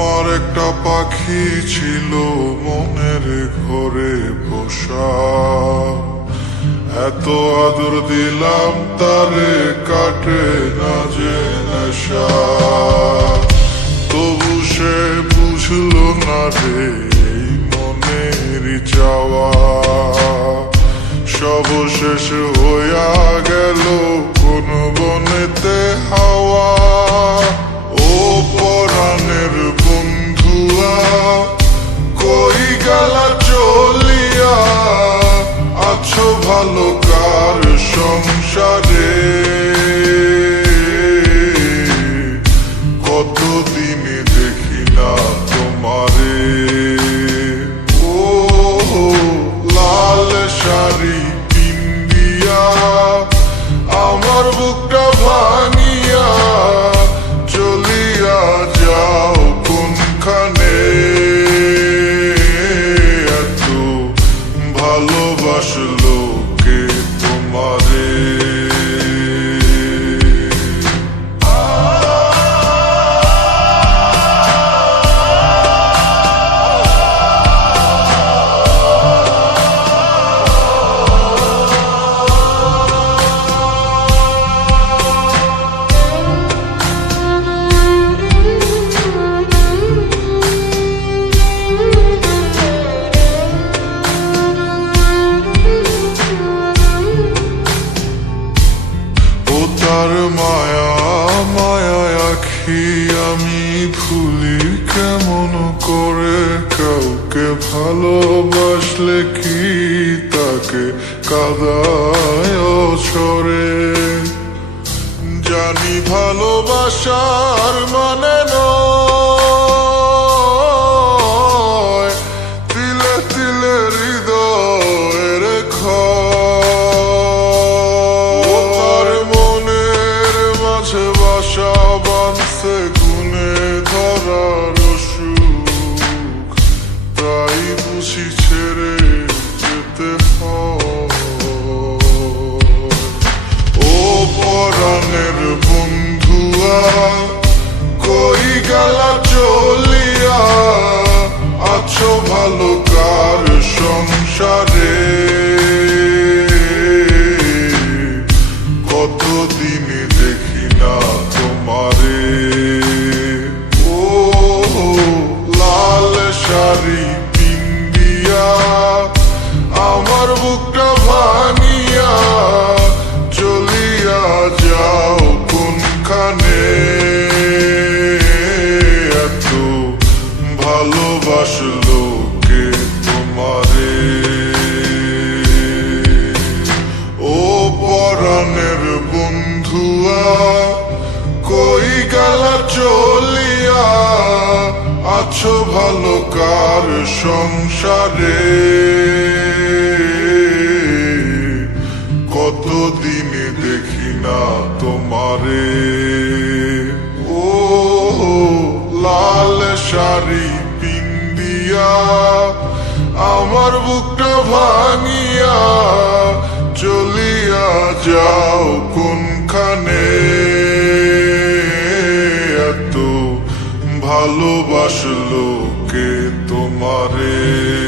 আমার একটা পাখি ছিল মনের ঘরে বসা। এত আদর দিলাম তারে কাটে না যে নেশা। তবু সে বুঝলো না রে মনের চাওয়া। সব শেষ হইয়া গেল আছো সংসারে কতদিন দেখি না তোমারে? ও, লাল শাড়ি পিন্দিয়া আমার বুকটা ভাঙিয়া চলিয়া যাও কোনখানে? এত ভালোবাসলো ভালোবাসলে কি তাকে কাদায় ছড়ে জানি ভালোবাসার মানে নয় তিলে বাসা গুনে ধরার তাই ছেড়ে যেতে ও পরাণের বন্ধুয়া কই গেলা চলিয়া আছো ভালো ভালোবাসলো কে তোমারে। ও পরাণের বন্ধুয়া, কই গেলা চলিয়া? আছো ভালো কার সংসারে? কতদিন দেখি না তোমারে। ও লাল শাড়ি পিন্দিয়া আমার বুকটা ভাঙিয়া চলিয়া যাও কোনখানে? এত ভালোবাসলো কে তোমারে?